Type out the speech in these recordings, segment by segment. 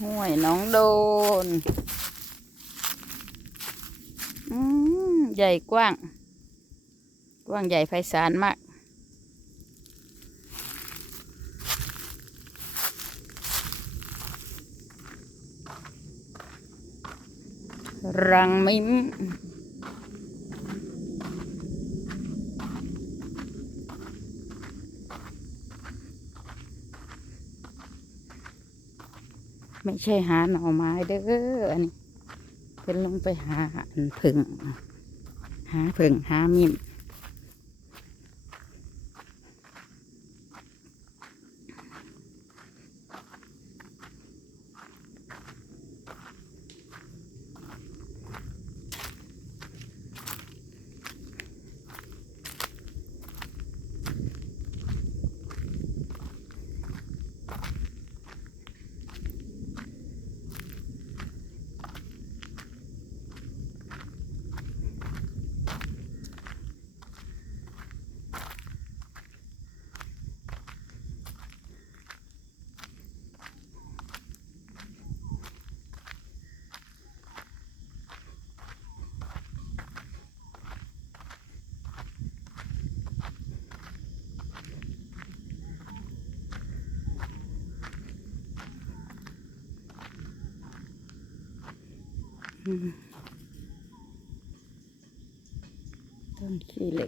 ห้วยน้องโดนอืมใหญ่กว้าง กว้างใหญ่ไพศาลมาก รังมิ้ม ไม่ใช่หาหน่อไม้เด้ออันนี้เป็นลงไปหาอันผึ่งหาผึ่งหามิ้น ขี้เห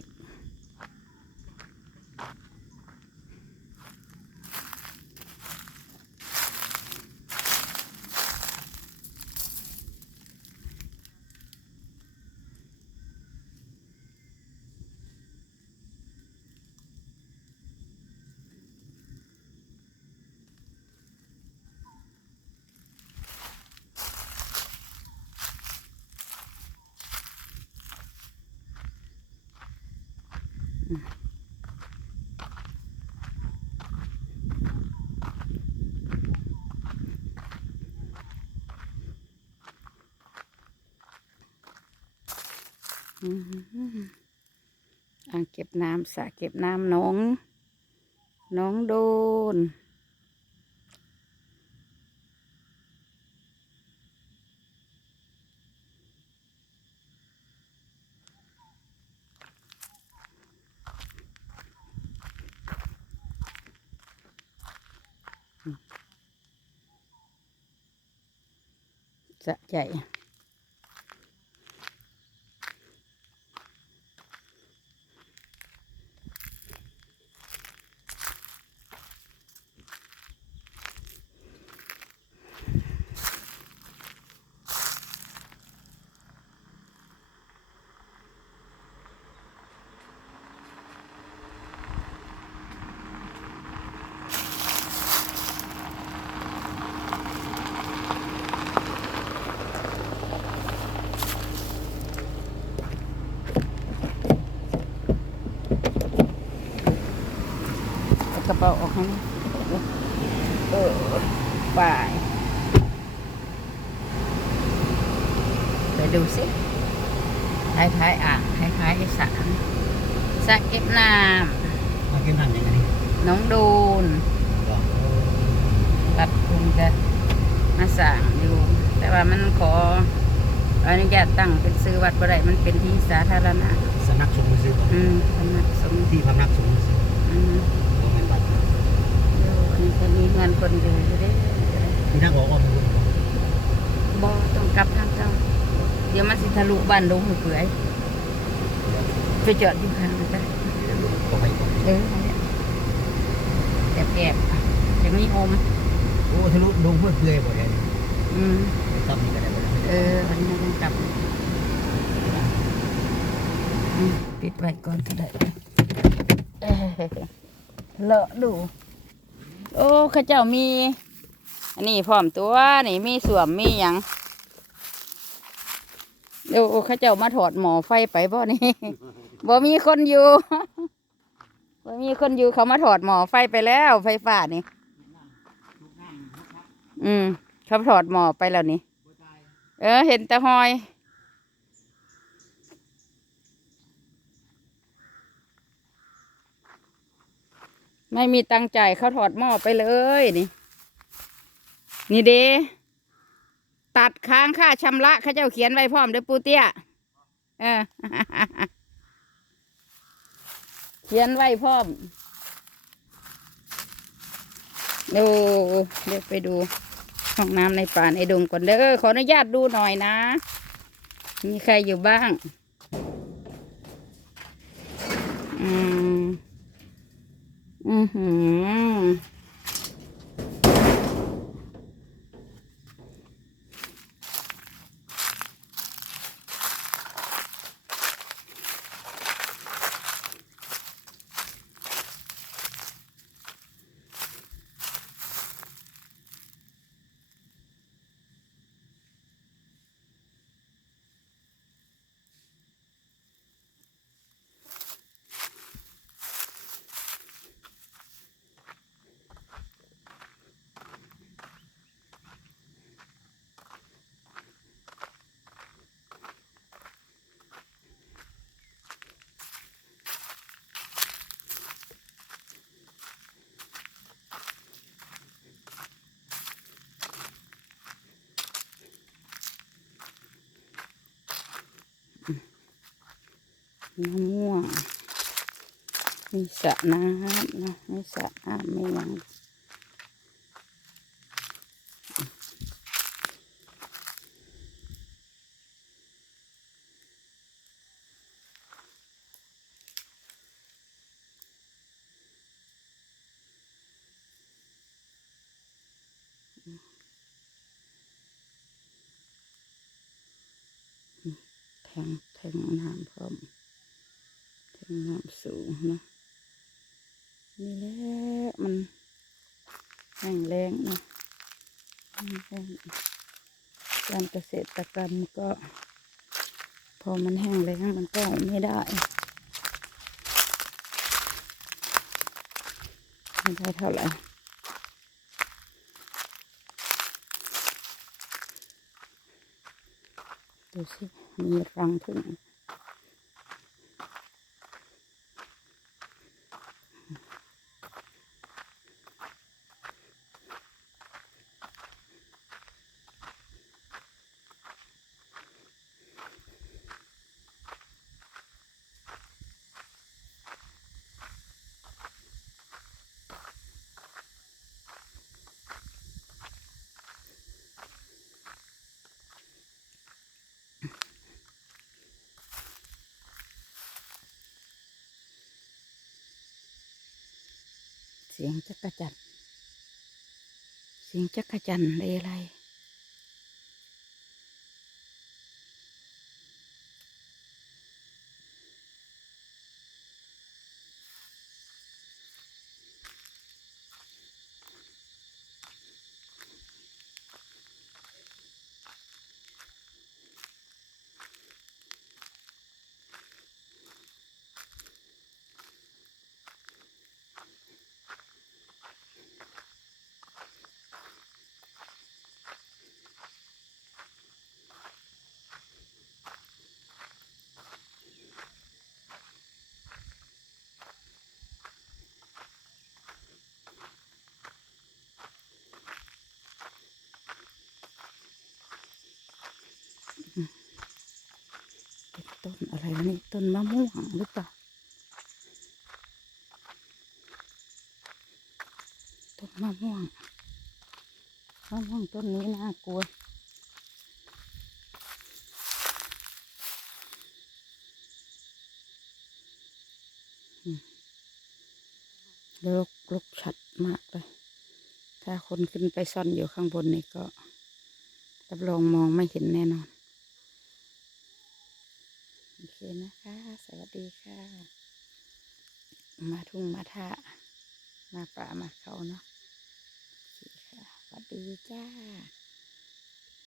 อ่างเก็บน้ำสระเก็บน้ำน้อง น้องโดน สะใจากระเป๋าออกให้หน่อยเออไปไปดูสิคล้ายๆอ่างคล้ายๆไอ้สระสระเก็บน้มากินน้ำยังไงนี่ำน้องโดนบอกตัดคุณจะมาสั่งอยู่ แต่ว่ามันขออนุญาตตั้งเป็นซื้อวัดบ่ได้มันเป็นที่สาธารณะสำนักสงฆ์ซื้อบ่อืมสำนักสงฆ์ที่พำนักสงฆ์ซื้ออืมบ่แม่นวัดเดี๋ยวอันนี้จะมีเงินคนอยู่อยู่เด้ที่ทางออกออกทางบนบ่ต้องกลับทางเจ้าเดี๋ยวมันสิทะลุบ้านดงหูเปื่อยไปจอดอยู่ข้างนั้นจ้ะก็ไปก่อนเออแอบแอบๆจะมีโอมโอ้ทะลุดงห้วยเปื่อยบ่ได้อืมตับนี่ก็ได้บ่ได้เออวันนี้ต้องกลับอืมปิดไว้ก่อนก็ได้เอ้ยเลาะดู โอ้ข้าเจ้ามี อันนี้พร้อมตัวนี่มีสวมมีหยังโอ้เข้าเจ้ามาถอดหมอไฟไปบ่นี่บ่มีคนอยู่บ่มีคนอยู่เขามาถอดหมอไฟไปแล้ว ไฟฟ้านี่ อืมเขาถอดหมอไปแล้วนี่ เออ เห็นแต่หอย ไม่มีตังจ่ายเขาถอดหม้อไปเลยนี่นี่เดตัดค้างค่าชำระข้าเจ้าเขียนไว้พร้อมเด้อปูเตี้ยเออเขียนไว้พร้อมดูเดี๋ยวไปดูห้องน้ำในป่าในดงก่อนเด้อขออนุญาตดูหน่อยนะ มีใครอยู่บ้าง อืม อือหือ มะม่วงมีสระน้ำนะมีสระน้ำไม่ยังแทงแทงน้ำเพร้อม น้ำสูงนะนี่แหละมันแห้งแรงนะการเกษตรกรรมก็ พอมันแห้งแล้งมันก็ไม่ได้ไม่ได้เท่าไหร่ดูสิมีรังผึ้ง เสียงจักระจันทร์เสียงจักระจันทร์เลไร อะไรนี่ต้นมะม่วงหรือเปล่า ต้นมะม่วง มะม่วงต้นนี้น่ากลัวล้วลกลกชัดมากเลย ถ้าคนขึ้นไปซ่อนอยู่ข้างบนนี่ก็รับรองมองไม่เห็นแน่นอน โอเคนะคะ สวัสดีค่ะ มาทุ่งมาท่ามาป่ามาเขาเนาะโอเคค่ะสวัสดีจ้า